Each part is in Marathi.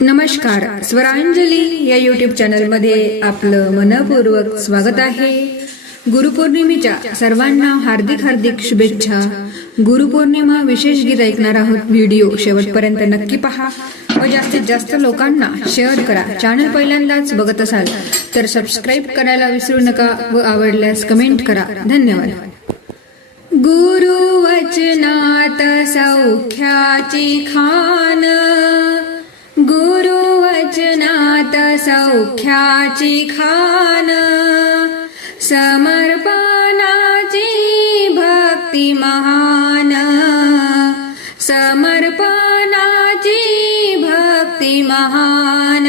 नमस्कार. स्वरांजली या युट्यूब चॅनलमध्ये आपलं मनपूर्वक स्वागत आहे. गुरुपौर्णिमेच्या सर्वांना हार्दिक हार्दिक शुभेच्छा. गुरुपौर्णिमा विशेष गीत ऐकणार आहोत. व्हिडिओ शेवटपर्यंत नक्की पहा. व जास्तीत जास्त लोकांना शेअर करा. चॅनल पहिल्यांदाच बघत असाल तर सबस्क्राईब करायला विसरू नका व आवडल्यास कमेंट करा. धन्यवाद. गुरु वचनात सौख्याची खान. गुरु वचनात सौख्याची खान. समर्पणाची भक्ती महान. समर्पणाची भक्ती महान.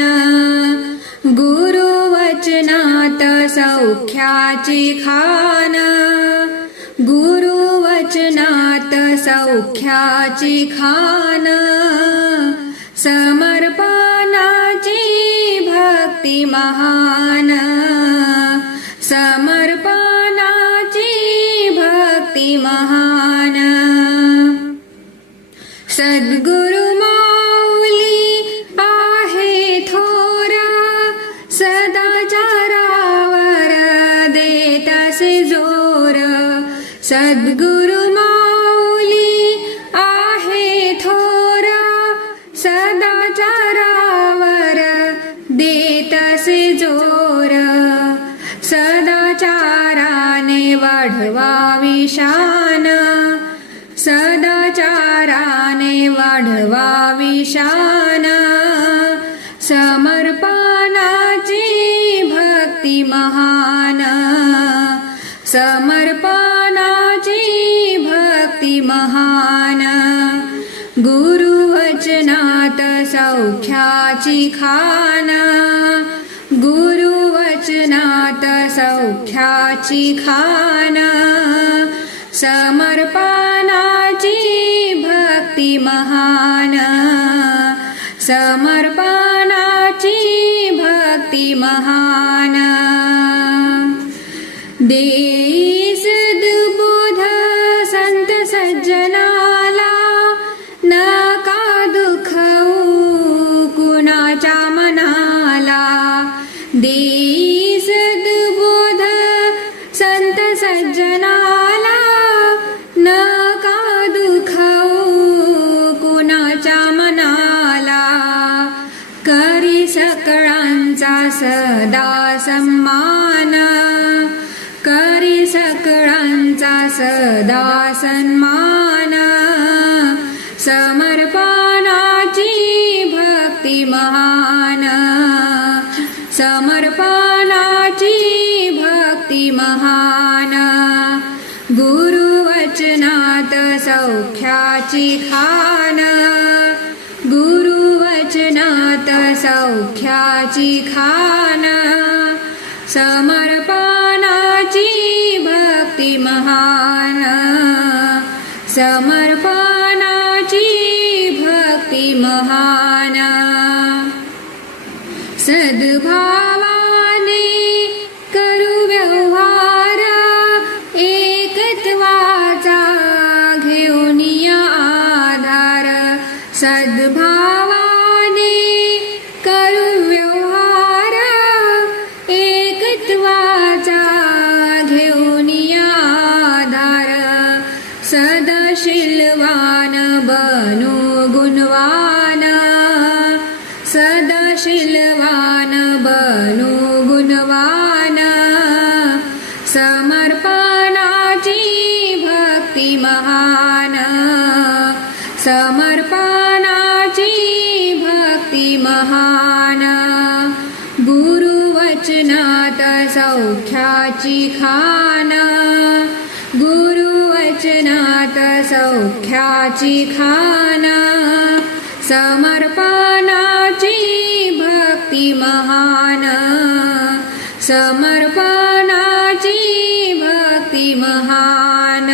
गुरु वचनात सौख्याची खान. गुरु वचनात सौख्याची खान. समर्पणाची भक्ती महान. समर्पणाची भक्ती महान. सद्गुरु माऊली आहे थोरा सदाचारावर देतासे जोर. सद्गुरु विशान समर्पणाची भक्ती महान समर्पणाची भक्ती महान गुरुवचनात सौख्याची खाना गुरुवचनात सौख्याची खाना समर्पणाची भक्ती महान। समर्पणाची भक्ती महान. देई सद्बुध संत सज्जनाला नका दुखवू कुणाच्या मनाला. देई सद्बुध संत सज्जनाला सकळांचा सदा सन्मान करी सकळांचा सदा सन्मान समर्पणाची भक्ती महान समर्पणाची भक्ती महान गुरुवचनात सौख्याची खान सौख्याची खान समर्पणाची भक्ती महान समर्पणाची भक्ती महान. सद्भावाने करू व्यवहार एकत्वाचा घेऊन या आधार. सद्भावाने बनू गुणवान। सदशिलवान बनू गुणवान। समर्पणाची भक्ती महान। समर्पणाची भक्ती महान। गुरुवचनात खान गुरुवचनात सौख्याची खाना समर्पणाची भक्ती महान. समर्पणाची भक्ती महान.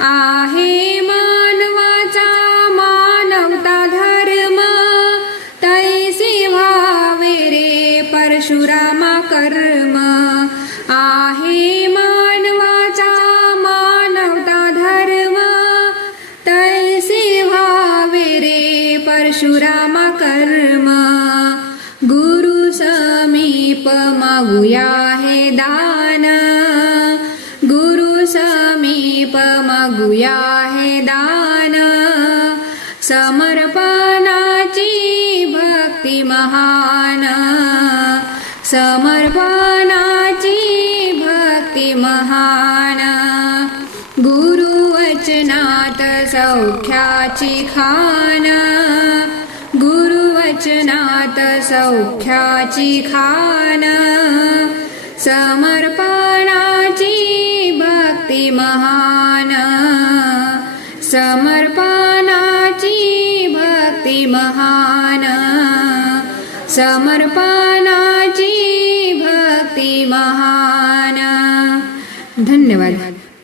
आहे मानवाचा मानवता धर्म तैसी व्हावे रे परशुरामा. परशुराम कर्म. गुरु समीप मागुया हे दान. गुरु समीप मागुया हे दान. समर्पणाची भक्ती महान. समर्पणाची भक्ती महान. गुरुवचनात सौख्याची खान सौख्याची खान समर्पणाची भक्ती महान समर्पणाची भक्ती महान समर्पणाची भक्ती महान.